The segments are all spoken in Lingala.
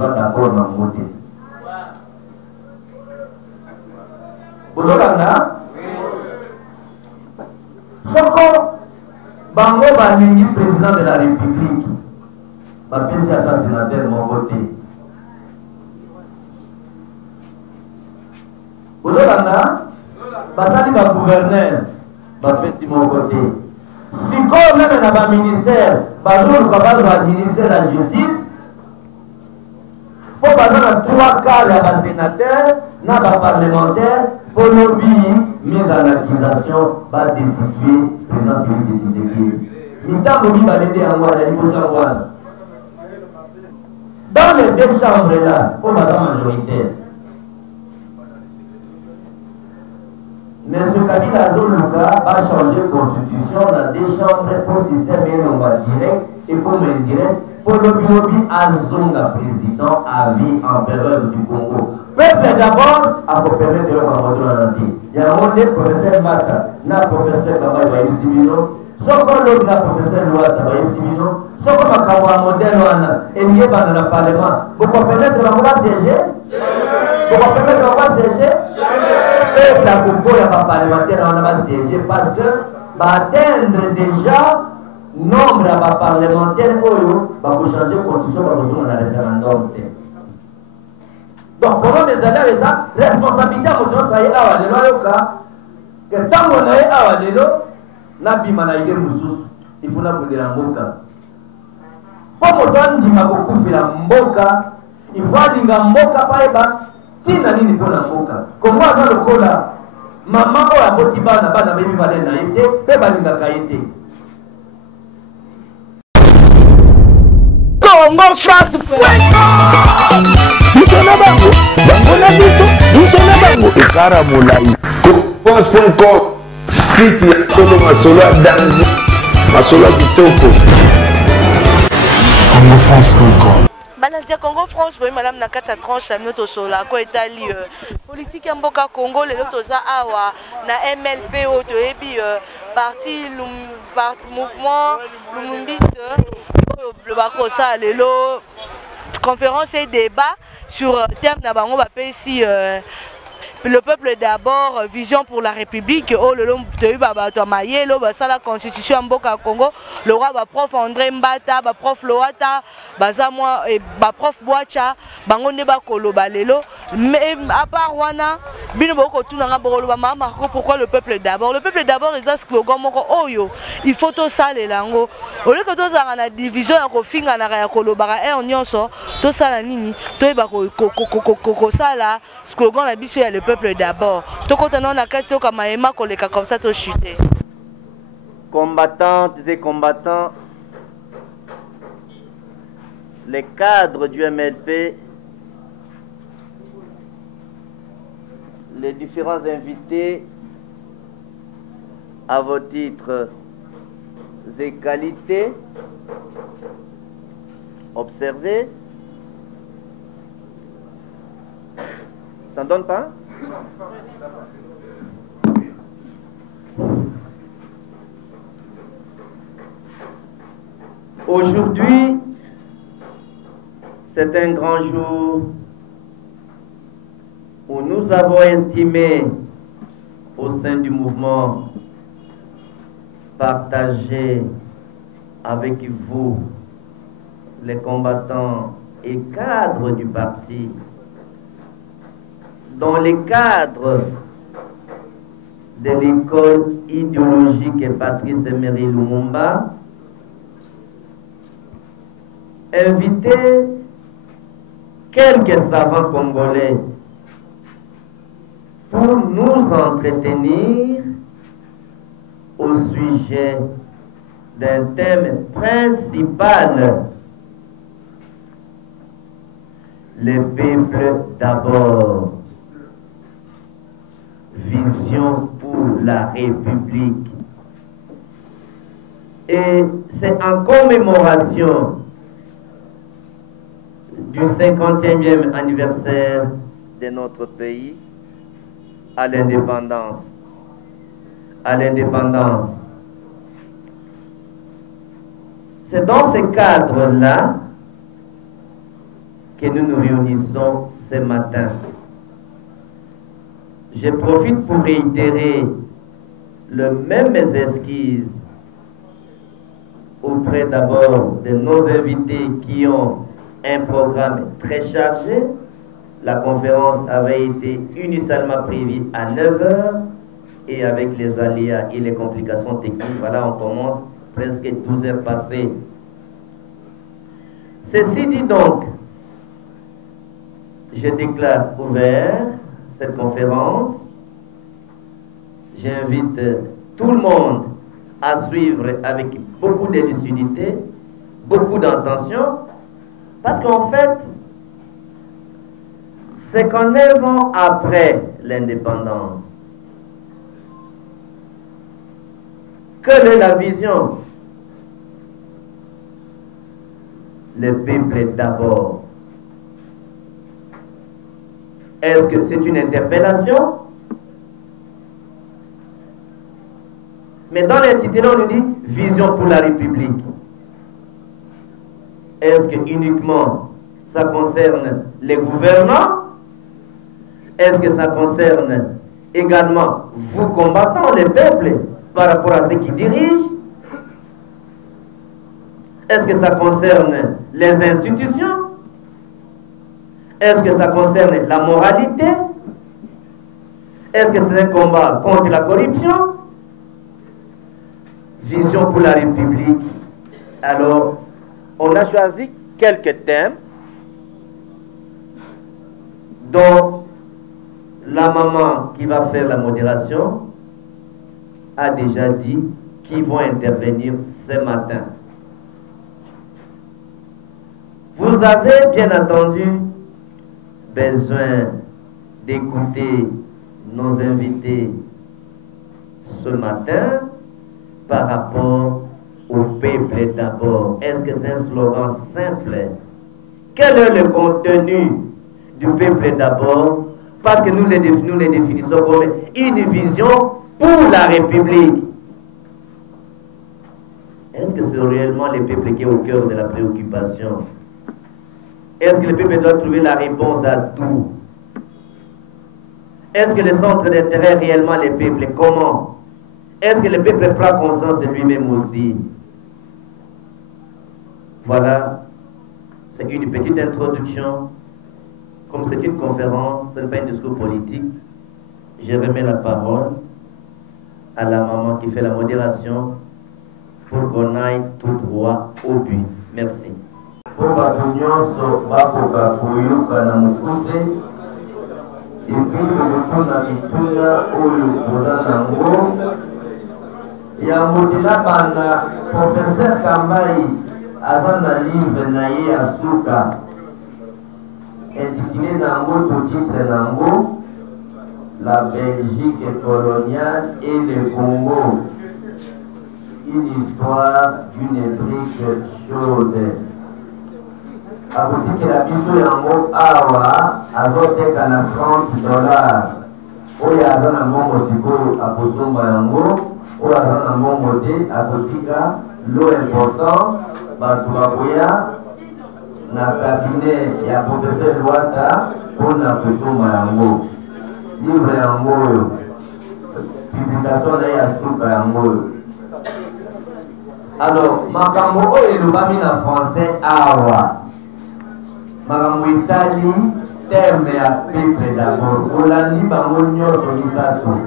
d'accord na ngote. Bozolanga soko bango balingi président de la République bapesi ata sénateur moko te. Bozolanga basali bagouverneur bapesi moko te. Sikoyo meme na baministère bazoluka bazwa ministère la justice po baza na 3 quarts ya basénateur na baparlementaire po lobi mise en accusation badestituer président Félix Tshisekedi. Mitango mibale nde yango wana liboso yango wana dans les 2 chambres là po baza majoritaire. Mais ce Kabila Zoluka va changer constitution dans 2 chambres pour système direct et comme indirect pour le lobby Azonga président à vie en période du Congo. Peuple d'abord à vous permettre de faire il y a un professeur Mata, na professeur Kabay Bayusimino, soko lobby na professeur Luata Bayusimino, soko makawa modèle wana et lié dans le parlement. Vous permettre de voir siéger? Vous permettre de voir siéger? Et la Congo ya ba parlementaire on va siéger parce que va atteindre déjà nombre ya ba parlementaire oyo va changer constitution va besoin na référendum. Donc pendant les années les ça responsabilité à moto ça y awa lelo yoka que tango na y awa lelo na bima na ile mususu il faut na bondela mboka. Po moto ndima ko kufila mboka il faut linga mboka pa eba tina nini mpona mboka kongo aza lokola mama oyo aboti bana bebi vale na ye te mpe balingaka ye te. Congo France biso na bango bango na biso na bango ekara molai France.com site ya kolo masolo ya danger masolo ya kitoko CongoFrance.com. Banadia Congo France, oui madame na kati ya tranche ya minoto sola ko etali politique ya mboka Congo lelo toza awa na MLP o toyebi parti mouvement lumumbiste le bakosa lelo conférence et débat sur thème na bango bapesi le peuple d'abord, vision pour la République. Oh le long de Babato Mayelo, la constitution Mboka Congo, le roi prof André Mbata, prof Loata, Bazamwa et prof Boacha, Bangonde Bakolo Balelo. Mais à part Wana, Binoboko Tunanga Borolo Mama, pourquoi le peuple d'abord? Le peuple d'abord, ils ont ce slogan oh yo, il faut tout ça les langues. Au lieu que tout ça la division en kofinga na ya kolobara et on yonso, tout ça la nini, tout est bako ça là, slogan la biche le peuple d'abord. Tout contenant la quête comme Maïma koleka comme ça tout chuté. Combattantes et combattants, les cadres du MLP, les différents invités à vos titres et qualités, observez. Ça ne donne pas? Aujourd'hui, c'est un grand jour où nous avons estimé au sein du mouvement partager avec vous, les combattants et cadres du parti, dans les cadres de l'école idéologique et Patrice Emery Lumumba, inviter quelques savants congolais pour nous entretenir au sujet d'un thème principal: le peuple d'abord. Vision pour la République. Et c'est en commémoration du 50e anniversaire de notre pays à l'indépendance. C'est dans ce cadre-là que nous nous réunissons ce matin. Je profite pour réitérer les mêmes esquisses auprès d'abord de nos invités qui ont un programme très chargé. La conférence avait été initialement prévue à 9 h et avec les aléas et les complications techniques, voilà, on commence presque 12 heures passées. Ceci dit donc, je déclare ouvert cette conférence. J'invite tout le monde à suivre avec beaucoup de lucidité, beaucoup d'intention, parce qu'en fait, c'est qu'en 9 ans après l'indépendance, quelle est la vision? Le peuple d'abord. Est-ce que c'est une interpellation? Mais dans l'intitulé, on nous dit vision pour la République. Est-ce que uniquement ça concerne les gouvernants? Est-ce que ça concerne également vous combattants, les peuples, par rapport à ceux qui dirigent? Est-ce que ça concerne les institutions? Est-ce que ça concerne la moralité? Est-ce que c'est un combat contre la corruption? Vision pour la République. Alors, on a choisi quelques thèmes dont la maman qui va faire la modération a déjà dit qu'ils vont intervenir ce matin. Vous avez bien entendu besoin d'écouter nos invités ce matin par rapport au peuple d'abord. Est-ce que c'est un slogan simple? Quel est le contenu du peuple d'abord? Parce que nous les définissons comme une vision pour la République. Est-ce que c'est réellement le peuple qui est au cœur de la préoccupation? Est-ce que le peuple doit trouver la réponse à tout? Est-ce que le centre d'intérêt réellement le peuple? Comment? Est-ce que le peuple prend conscience de lui-même aussi? Voilà, c'est une petite introduction. Comme c'est une conférence, ce n'est pas un discours politique, je remets la parole à la maman qui fait la modération pour qu'on aille tout droit au but. Merci. Po bato nyonso bakoka koyoka na mokuse epuis kokotuna mituna oyo koza nango yango tena banda professeur Kambai aza na livre na ye ya suka intitulé nango to titre nango La Belgique coloniale et le Congo, une histoire d'une brique chaude. Akotikela biso yango awa azoteka na $30 oyo aza na mbongo sikoyo akosomba yango, oyo aza na mbongo te akotika lo important bato bakoya na cabinet ya professeur Lwata mpona kosomba yango livre yango oyo publication na ye ya suka yango oyo. Alors makambo oyo elobami na français awa makambo etali terme ya peuple d'abord olandi bango nyonso misato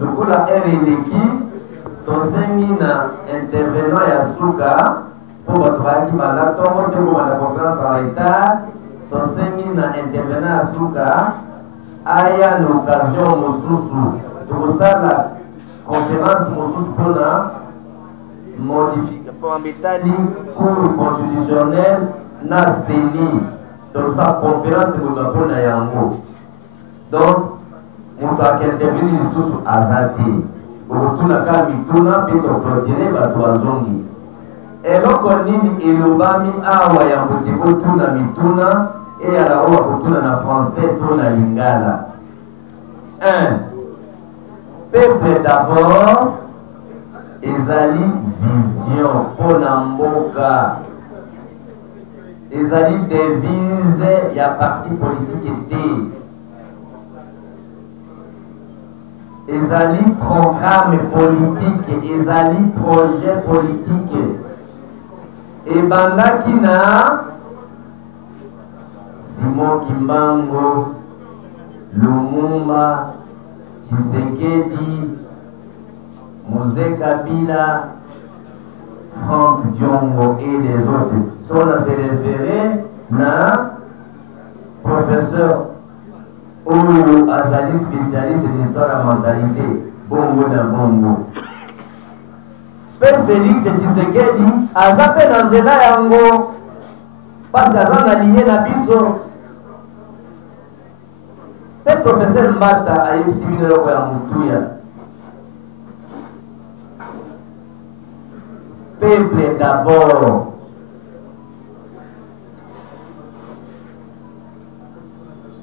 lokola eleki tosengi na intervenant ya suka mpo bato bayaki banda ntongo te kobanda conférence en retard tosengi na intervenant ya suka aya na occasion mosusu tokosala conférence mosusu mpona modification etali cour constitutionnel na seni tokosala conférence koloba mpona yango. Donc moto akinterveni lisusu aza te okotuna kaka mituna mpe toclotire bato bazongi eloko nini elobami awa yango te kotuna mituna eyala oyo akotuna na français to na lingala. 1. Peuple d'abord ezali vision mpona mboka ezali devise ya parti politique te, ezali programme politique, ezali projet politique. Ebandaki na Simon Kimbango, Lumumba, Tshisekedi, Mosé Kabila, Franck Diongo et les autres. Cela s'est référé na professeur Oyo Azali, spécialiste d'histoire de la mentalité, Bongo na Bongo. Père Félix Tshisekedi aza pe na nzela yango parce que aza na ligne na biso. Pe professeur Mbata ayebisi bino eloko ya motuya. Peuple d'abord.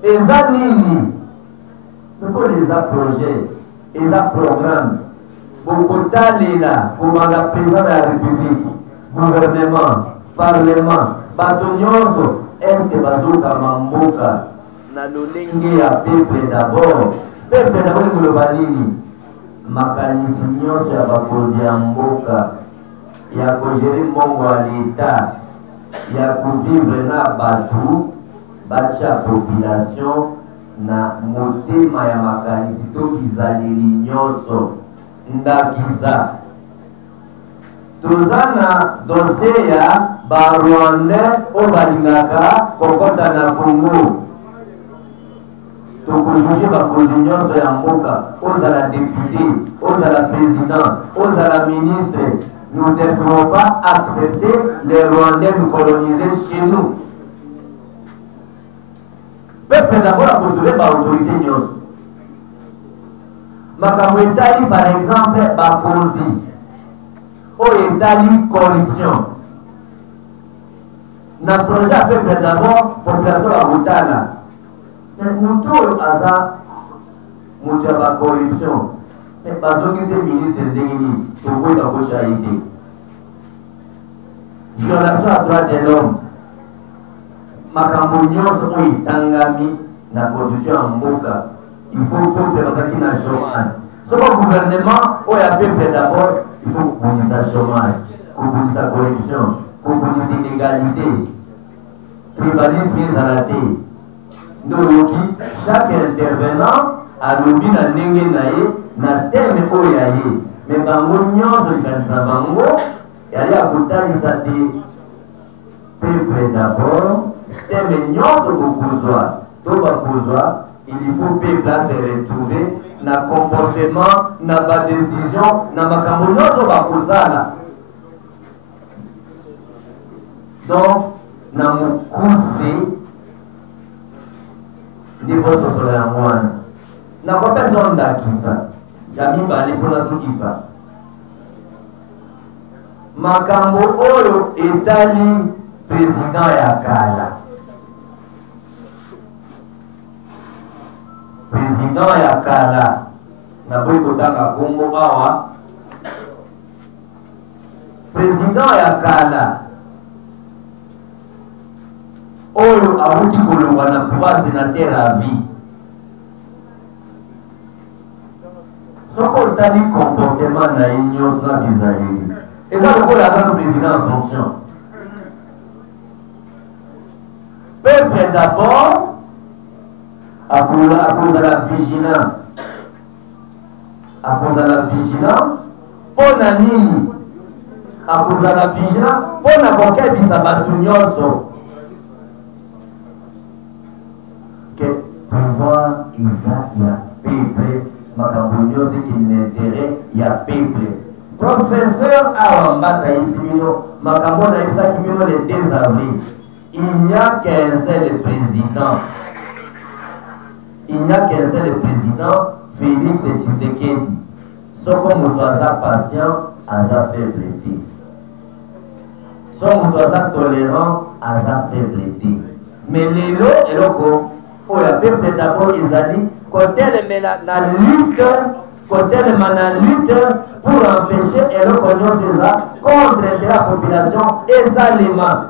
Eza nini? Pourquoi les projets, les programmes, beaucoup d'aléas, comme la présidence de la République, gouvernement, parlement, batonyoso, est-ce que bazoka mamboka na lolenge ya peuple d'abord? Peuple d'abord ni globalini. Makanisi nyonso ya bakozi ya mboka, ya kogere mbongo ya l'État, ya kuvivre na batu, bacha population na motema ya makanisi to bizaleli nyonso ndakiza. Tozana dossier ya Barwandais o balingaka kokota na Congo. Tokojuge bakonzi nyonso ya mboka, ozala député, ozala président, ozala ministre. Nous ne devons pas accepter les Rwandais nous coloniser chez nous. Peuple d'abord a construit par l'autorité nyonso. Makambo etali par exemple bakonzi o etali corruption. Na projet peuple d'abord population ya kotala. Mutu oyo aza mutu ya bacorruption. Bazongisi ministre ndenge nini tokoyeba kosha ye te. Violation ya droit de l'homme. Makambo nyonso oyo etangami na constitution ya mboka, il faut peuple bazaki na chômage. Soko gouvernement oyo ya peuple d'abord, il faut kobundisa chômage, kobundisa corruption, kobundisa inégalité, tribalisme ezala te. Ndoyoki chaque intervenant alobi na ndenge na ye na teme oyo ya ye, me bango nyonso likanisa bango yali akotalisa te peuple d'abord. Teme nyonso kokozwa to bakozwa, il faut peuple à se retrouver na comportement, na ba décision, na makambo nyonso bakozala. Donc na mokuse ndipo sosolo ya mwana na kopesa ndakisa ya mibale mpona sukisa makambo oyo etali président ya kala. Président ya kala na boyi kotanga Kongo awa. Président ya kala oyo awuti kolongwa na pouvoir sénateur à vie. Soko otali comportement na ye nyonso na bizaleli eza lokola aza no président en fonction. Peuple d'abord akozala vigilant, akozala vigilant mpona nini? Akozala vigilant mpona kokebisa bato nyonso que pouvoir eza ya peuple, makambo nyonso ki n'intérêt ya peuple. Professeur Awambata Isimino makambo na yebisaki bino le 2 avril. Il n'y a qu'un seul président. Il n'y a qu'un seul président, Félix Tshisekedi. Soko moto aza patient, aza faible. Soko moto aza tolérant, aza faible. Mais lelo eloko oya peuple d'abord ezali kotelemela na lutte, kotelema na lutte pour empêcher eloko nyonso eza contre la population ezalema.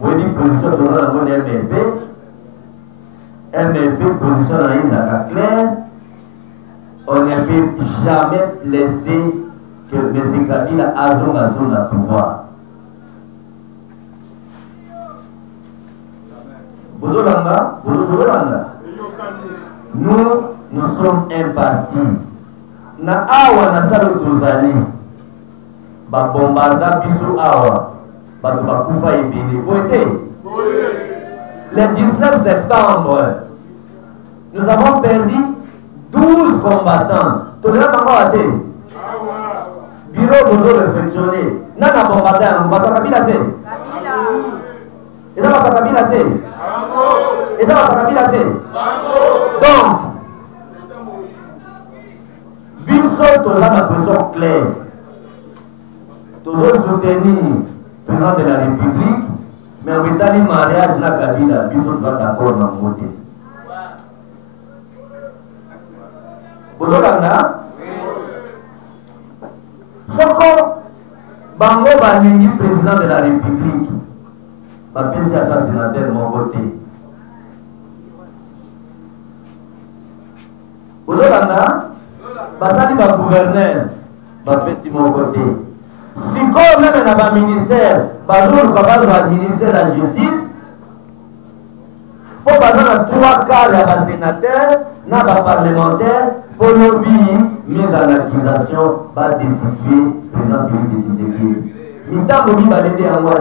Vous dites position de l'on MLP. MLP, position dans Isaac clair. On ne peut jamais laisser que M. Kabila a son pouvoir. Nous sommes un parti. Na awa na salo tozali. Ba bombarda biso awa. Ba kufa ebele. Le 19 septembre, nous avons perdu 12 combattants. Tout le monde bureau nous a réflexionné. Nana bombardé un combattant Kabila te. Et ça va Kabila te. Et ça va Kabila te. Donc, biso tous la position claire. Toujours soutenir le président de la République, mais en mettant le mariage la Kabila, biso tous d'accord dans le côté. Bonjour Langa. Soko Bango Balingi, président de la République, Bapesi à sénateur mon côté. Bonjour Langa. Basali ba gouverneur, Bapesi mon côté. Si comme même dans le ministère, Bazour capable d'administrer la justice, pour avoir 3 quarts de sénateur, n'a pas parlementaire, pour lobby, mise en accusation, va destituer le président Félix Tshisekedi. Mita Bobi va l'aider à moi,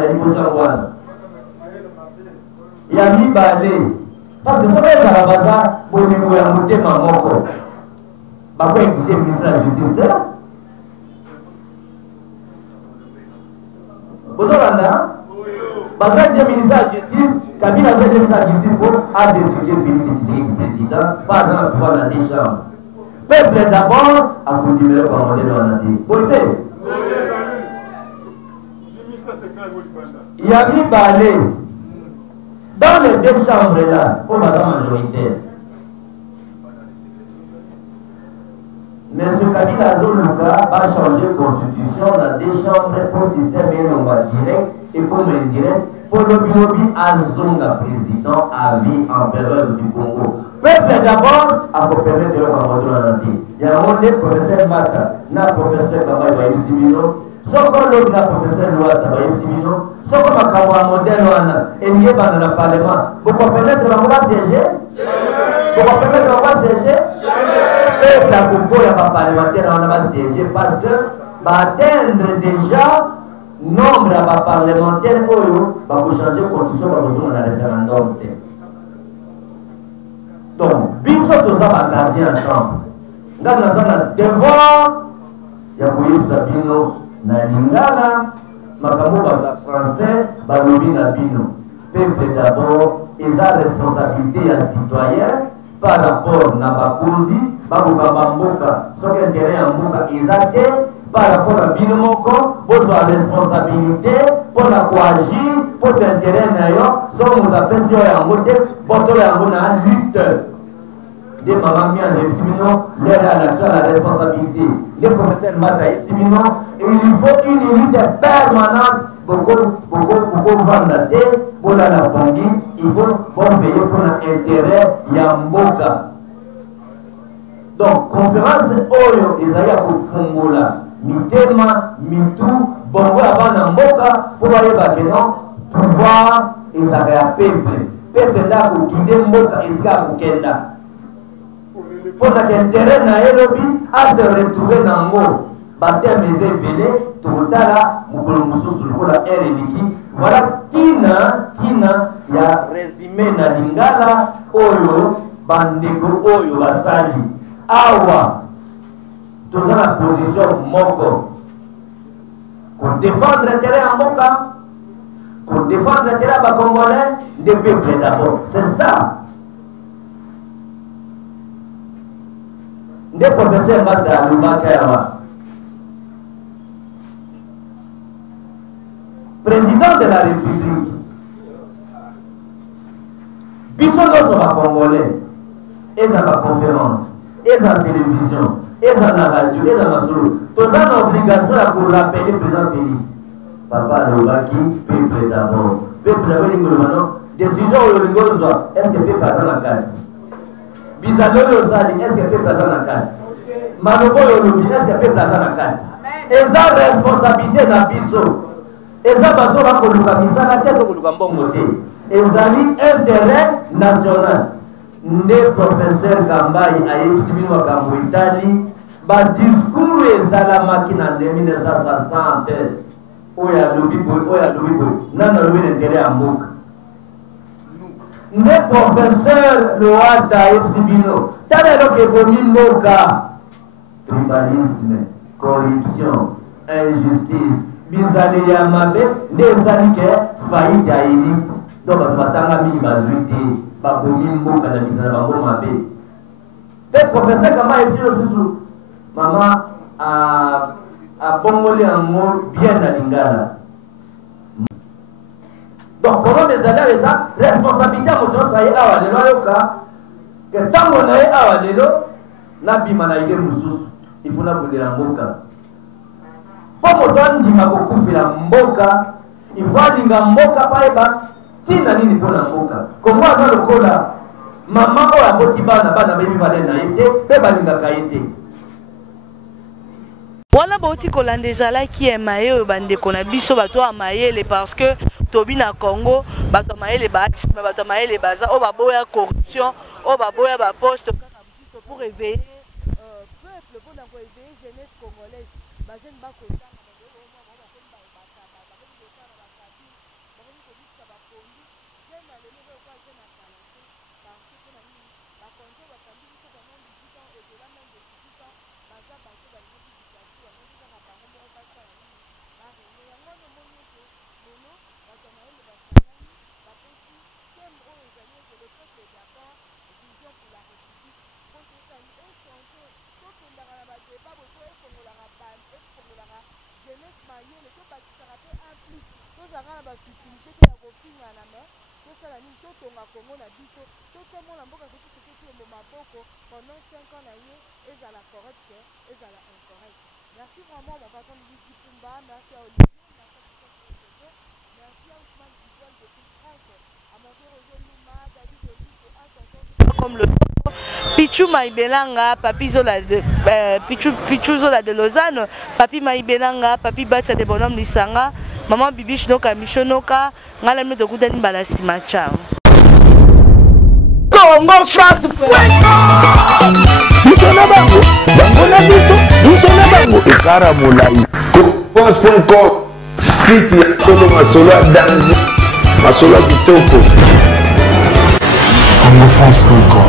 il y a mis balé. Parce que ça va être à la base, pour nous monter ma moko. Pourquoi il disait ministre de la justice là? Vous avez parce que le ministre de la justice, Kabila a dit ministre de la justice pour destituer Félix Tshisekedi président, pas dans le pouvoir de la décharge. Peuple d'abord, à continuer par modèle en Inde. Vous voyez? Il y a mis balé. Dans les 2 chambres là, pour madame majoritaire. Mais ce Kabila Zoluka va changer la constitution dans 2 chambres pour le système direct et comme indirect pour le lobby Azonga président à vie en période du Congo. Peuple d'abord, à vous permettre de faire il y a un professeur Mata, na professeur Kabay Baye Simino, Soko Lobby na professeur Louata Baye Simino, Soko Makawa modèle Wana, et lié dans le Parlement. Vous permettre de la siéger? Vous permettre de la siéger? Et la Congo, il y a pas parlementaire, on va siéger parce que va atteindre déjà nombre de parlementaires va changer la constitution va besoin d'un référendum. Donc, biso tous va garder un temps. Dans le devoir, il y a Kouyou Sabino, na Lingala, Makambo français, Balobi Nabino. Peuple d'abord, ils ont responsabilité à citoyen par rapport à Nabakozi, Babouka, ce qui est intérêt en Mouka, ils ont par rapport à Binomoko, pour la responsabilité, pour la coagir, pour l'intérêt d'ailleurs, sans nous appeler sur un côté, pour la lutte. Des mamans bien, l'aide à l'action, à la responsabilité. Les professeurs Mataï Simino, il faut une lutte permanente pour vendre la tête, pour la Bangui, il faut veiller pour l'intérêt Yamboka. Donc, conférence Oyo, Isaïa Kofungola. Mitema, Mitou, Bongo avant Namboka, pour aller non, pouvoir et ça peuple. Peuple là pour guider Mboka et ça pour Kenda. Pour l'intérêt na Elobi, à se retrouver dans Ngo. Baptême les ébélés, tout à l'heure, Moukolomoussou sur la RLiki. Voilà, Tina, il y a résumé na Lingala, Oyo, Bandego, Oyo, Basali. Awa. Tous dans la position Moko. Pour défendre l'intérêt en Moka, pour défendre l'intérêt à Congolais, des peuples d'abord. C'est ça. Des professeurs Mata Loubakayawa. Président de la République. Bissono sur la Congolais. Et dans la conférence. Et dans la télévision. Et dans la radio, et dans la solo. Tous ont l'obligation pour rappeler le président Félix. Papa Lobaki, peuple d'abord. peuple avait dit que décision au Lingozwa, est-ce que le peuple a la carte? Bizarre Osali, est-ce que le peuple a la carte? Manobo Yolobi, est-ce que le peuple a la carte? Et ça, responsabilité dans Bisso. Et ça, parce qu'on va colocar la tête au Lugambon Moté. Et ça, intérêt national. Le professeur Kambaï a expliqué au Italie, le discours est à la machine en 1960. Où il y a le l'intérêt à Mouk. Le professeur Loata Epsibino, t'as l'air que comme Moka, tribalisme, corruption, injustice, bizarre Yamabe, des amis qui faillite à élite, donc on va t'engager mazouité, pas comme Moka dans bizarre Yamabe. Le professeur Kama Epsibino, maman a bombolé un mot bien à Lingala. Donc, pour les années, ça, responsabilité à mon ça y est, à que tant qu'on est à la bimanaïde moussous, il faut la bouler la moka. Pour mon temps, il m'a beaucoup fait la moka, il faut aller la moka par les bas, tina nini pour la moka. Comment ça le cola? Maman, on a petit bas, n'a pas d'amis, va les naïté, mais balinga kaïté. Voilà bauti kolande ezala ki emaye oyo bandeko na biso bato amayele parce que tobi na Congo bato amayele baati bato amayele baza o baboya corruption o baboya ba poste kaka juste pour éveiller peuple pour na éveiller jeunesse congolaise ba jeune ba ko tanga pendant 5 ans et à la correcte et à la incorrecte. Merci vraiment mon patron de Luigi Pumba, merci à Olivier, merci à Ousmane Dibol de France, à mon frère Roger Luma, David Olivier et à tonton comme le Pichou Maïbelanga, Papi Zola de Pichou Zola de Lausanne, Papi Maïbelanga, Papi Batsa de Bonhomme Lissanga, Maman Bibiche Noka Michonoka, Ngalame de Goudani Balasima Cham. Congo France Isona bango bango na biso isona bango ekara molai France.com site ya solo masolo ya danger masolo ya kitoko Congo France.com